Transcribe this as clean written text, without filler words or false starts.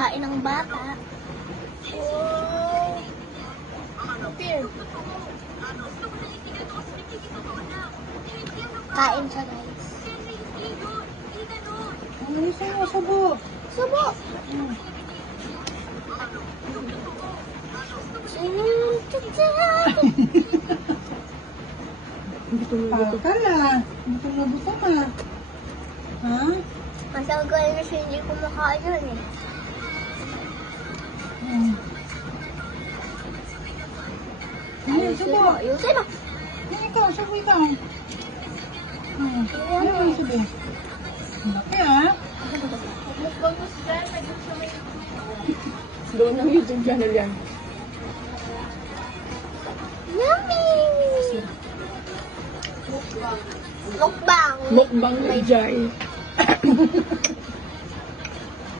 Kain ng bata. Oh. Here. Kain siya, guys. Ano sa'yo? Subo. Subo. Ka na. Gutom na gutom na. Ha? Matagal na siya hindi kumakain yun eh. Ano, subo. Ayusin mo. Ano ikaw? Subo ikaw. Ano yung subo? Laki ha? Doon ng YouTube channel yan. Yummy! Mukbang. Mukbang ni Jai.